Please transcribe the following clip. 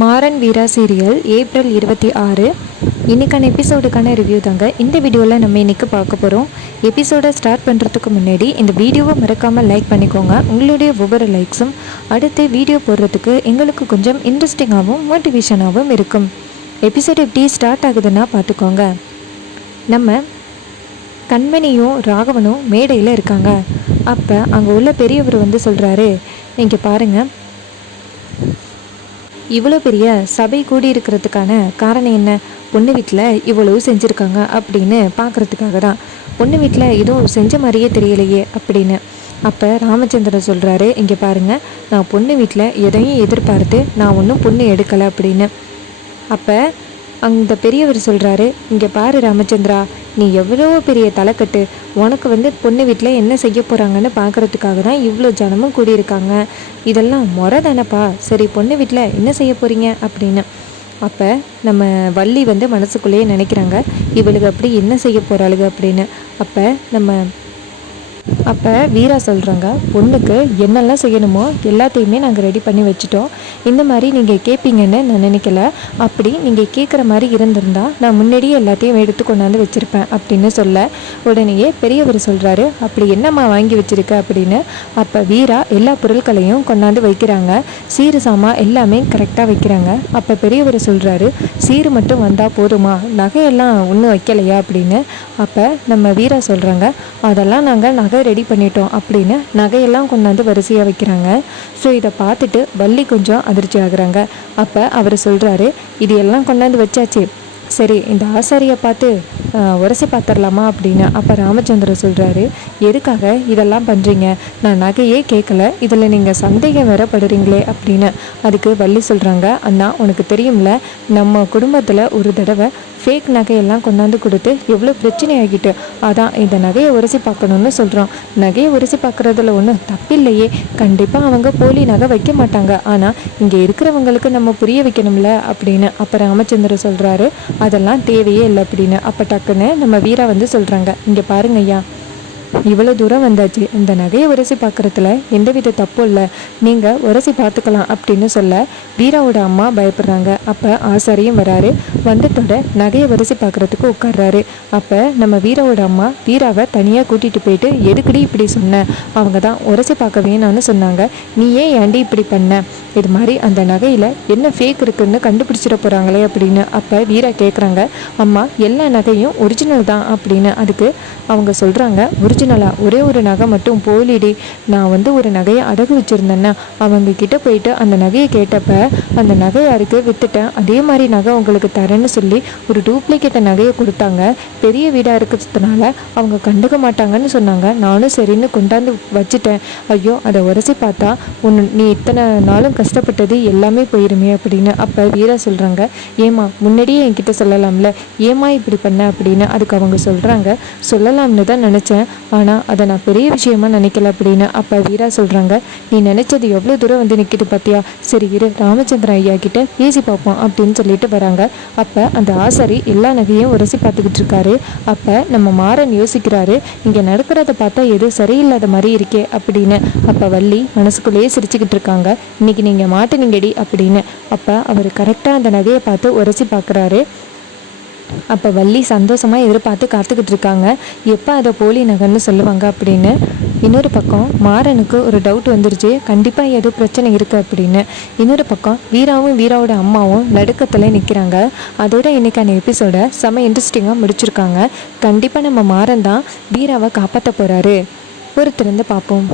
மாறன் வீரா serial April 26 இன்றைக்கான எபிசோடுக்கான review தாங்க இந்த வீடியோவில் நம்ம இன்றைக்கி பார்க்க போகிறோம். எபிசோடை ஸ்டார்ட் பண்ணுறதுக்கு முன்னாடி இந்த வீடியோவை மறக்காமல் லைக் பண்ணிக்கோங்க. உங்களுடைய ஒவ்வொரு லைக்ஸும் அடுத்து வீடியோ போடுறதுக்கு எங்களுக்கு கொஞ்சம் இன்ட்ரெஸ்டிங்காகவும் மோட்டிவேஷனாகவும் இருக்கும். எபிசோடு எப்படி ஸ்டார்ட் ஆகுதுன்னா பார்த்துக்கோங்க. நம்ம கண்மணியும் ராகவனும் மேடையில் இருக்காங்க. அப்போ அங்கே உள்ள பெரியவர் சொல்கிறாரு, இங்கே பாருங்கள், இவ்வளோ பெரிய சபை கூடியிருக்கிறதுக்கான காரணம் என்ன? பொண்ணு வீட்டில் இவ்வளவு செஞ்சுருக்காங்க அப்படின்னு பார்க்குறதுக்காக தான். பொண்ணு வீட்டில் எதுவும் செஞ்ச மாதிரியே தெரியலையே அப்படின்னு. அப்போ ராமச்சந்திரன் சொல்கிறாரு, இங்கே பாருங்கள், நான் பொண்ணு வீட்டில் எதையும் எதிர்பார்த்து நான் ஒன்றும் பொண்ணு எடுக்கலை அப்படின்னு. அப்போ அந்த பெரியவர் சொல்கிறாரு, இங்கே பாரு ராமச்சந்திரா, நீ எவ்வளோ பெரிய தலைக்கட்டு, உனக்கு பொண்ணு வீட்டில் என்ன செய்ய போகிறாங்கன்னு பார்க்குறதுக்காக தான் இவ்வளோ ஜனமும் கூடியிருக்காங்க. இதெல்லாம் முறை தானப்பா. சரி, பொண்ணு வீட்டில் என்ன செய்ய போகிறீங்க அப்படின்னு. அப்போ நம்ம வள்ளி மனசுக்குள்ளேயே நினைக்கிறாங்க, இவளுக்கு அப்படி என்ன செய்ய போகிறாளுங்க அப்படின்னு. அப்போ வீரா சொல்கிறாங்க, பொண்ணுக்கு என்னெல்லாம் செய்யணுமோ எல்லாத்தையுமே நாங்கள் ரெடி பண்ணி வச்சுட்டோம். இந்த மாதிரி நீங்கள் கேட்பீங்கன்னு நான் நினைக்கல. அப்படி நீங்கள் கேட்குற மாதிரி இருந்திருந்தா நான் முன்னாடியே எல்லாத்தையும் எடுத்து கொண்டாந்து வச்சுருப்பேன் அப்படின்னு சொல்ல, உடனேயே பெரியவர் சொல்கிறாரு, அப்படி என்னம்மா வாங்கி வச்சுருக்க அப்படின்னு. அப்போ வீரா எல்லா பொருட்களையும் கொண்டாந்து வைக்கிறாங்க. சீரு சாமா எல்லாமே கரெக்டாக வைக்கிறாங்க. அப்போ பெரியவர் சொல்கிறாரு, சீரு மட்டும் வந்தால் போதுமா, நகையெல்லாம் ஒன்றும் வைக்கலையா அப்படின்னு. அப்போ நம்ம வீரா சொல்கிறாங்க, அதெல்லாம் நாங்கள் நகை ரெடி பண்ணிட்டோம் அப்படின்னு நகையெல்லாம் கொண்டாந்து வரிசையாக வைக்கிறாங்க. ஸோ இதை பார்த்துட்டு வள்ளி கொஞ்சம் அதிர்ச்சி ஆகுறாங்க. அப்போ அவர் சொல்கிறாரு, இது எல்லாம் கொண்டாந்து வச்சாச்சு, சரி இந்த ஆசாரியை பார்த்து உரசி பார்த்துடலாமா அப்படின்னு. அப்போ ராமச்சந்திரன் சொல்கிறாரு, எதுக்காக இதெல்லாம் பண்ணுறீங்க? நான் நகையே கேட்கல, இதில் நீங்கள் சந்தேகம் வேற படுறீங்களே அப்படின்னு. அதுக்கு வள்ளி சொல்கிறாங்க, அண்ணா உனக்கு தெரியும்ல, நம்ம குடும்பத்தில் ஒரு தடவை ஃபேக் நகையெல்லாம் கொண்டாந்து கொடுத்து எவ்வளோ பிரச்சனை ஆகிட்டு, அதான் இந்த நகையை உரசி பார்க்கணுன்னு சொல்கிறோம். நகையை உரசி பார்க்குறதுல ஒன்றும் தப்பில்லையே, கண்டிப்பாக அவங்க போலி நகை வைக்க மாட்டாங்க, ஆனால் இங்கே இருக்கிறவங்களுக்கு நம்ம புரிய வைக்கணும்ல அப்படின்னு. அப்போ ராமச்சந்திரன் சொல்கிறாரு, அதெல்லாம் தேவையே இல்லை அப்படின்னு. அப்போ டக்குன்னு நம்ம வீரா சொல்கிறாங்க, இங்கே பாருங்க ஐயா, இவ்வளோ தூரம் வந்தாச்சு, இந்த நகையை உரசி பார்க்குறதுல எந்தவித தப்பும் இல்லை, நீங்கள் உரசி பார்த்துக்கலாம் அப்படின்னு சொல்ல வீராவோட அம்மா பயப்படுறாங்க. அப்போ ஆசாரியும் வராரு, வந்துட்டோட நகையை உரசி பார்க்குறதுக்கு உட்கார்றாரு. அப்போ நம்ம வீராவோட அம்மா வீராவை தனியாக கூட்டிகிட்டு போயிட்டு, எதுக்குடி இப்படி சொன்ன, அவங்க தான் உரசி பார்க்க வேணான்னு சொன்னாங்க, நீ ஏன் ஏண்டி இப்படி பண்ண, இது மாதிரி அந்த நகையில் என்ன ஃபேக் இருக்குன்னு கண்டுபிடிச்சிட போகிறாங்களே அப்படின்னு. அப்போ வீரா கேட்குறாங்க, அம்மா எல்லா நகையும் ஒரிஜினல் தான் அப்படின்னு. அதுக்கு அவங்க சொல்கிறாங்க, ஒரிஜினலா, ஒரே ஒரு நகை மட்டும் போலிடி, நான் ஒரு நகையை அடகு வச்சுருந்தேன்னா அவங்க கிட்ட போயிட்டு அந்த நகையை கேட்டப்ப அந்த நகை யாருக்கு விற்றுட்டேன், அதே மாதிரி நகை உங்களுக்கு தரேன்னு சொல்லி ஒரு டூப்ளிகேட்டை நகையை கொடுத்தாங்க. பெரிய வீடாக இருக்கிறதுனால அவங்க கண்டுக்க மாட்டாங்கன்னு சொன்னாங்க. நானும் சரின்னு கொண்டாந்து வச்சுட்டேன். ஐயோ, அதை உரசி பார்த்தா நீ இத்தனை நாளும் கஷ்டப்பட்டது எல்லாமே போயிருமே அப்படின்னு. அப்போ வீரா சொல்கிறாங்க, ஏமா முன்னாடியே என்கிட்ட சொல்லலாம்ல, ஏமா இப்படி பண்ண அப்படின்னு. அதுக்கு அவங்க சொல்கிறாங்க, சொல்லலாம்னு தான் நினச்சேன், ஆனால் அதை நான் பெரிய விஷயமா நினைக்கல அப்படின்னு. அப்போ வீரா சொல்கிறாங்க, நீ நினச்சது எவ்வளோ தூரம் நிற்கிது பார்த்தியா, சரி இரு ராமச்சந்திரன் ஐயா கிட்ட பேசி பார்ப்போம் அப்படின்னு சொல்லிட்டு வராங்க. அப்போ அந்த ஆசாரி எல்லா நகையும் உரசி பார்த்துக்கிட்டு இருக்காரு. அப்போ நம்ம மாறன் யோசிக்கிறாரு, இங்கே நடக்கிறத பார்த்தா எதுவும் சரியில்லாத மாதிரி இருக்கே அப்படின்னு. அப்போ வள்ளி மனசுக்குள்ளேயே சிரிச்சுக்கிட்டு இருக்காங்க, இன்னைக்கு நீங்கள் மாட்டுனீங்கடி அப்படின்னு. அப்போ அவர் கரெக்டாக அந்த நகையை பார்த்து உரசி பார்க்குறாரு. அப்போ வள்ளி சந்தோஷமாக எதிர்பார்த்து காத்துக்கிட்டு இருக்காங்க, எப்போ அதை போலி நகைன்னு சொல்லுவாங்க அப்படின்னு. இன்னொரு பக்கம் மாறனுக்கு ஒரு டவுட் வந்துருச்சு, கண்டிப்பாக ஏதோ பிரச்சனை இருக்குது அப்படின்னு. இன்னொரு பக்கம் வீராவும் வீராவோட அம்மாவும் நடுக்கத்தில் நிற்கிறாங்க. அதோட இன்றைக்கான எபிசோடை செம இன்ட்ரெஸ்டிங்காக முடிச்சிருக்காங்க. கண்டிப்பாக நம்ம மாறன் தான் வீராவை காப்பாற்ற போகிறாரு. பொறுத்திருந்து பார்ப்போம்.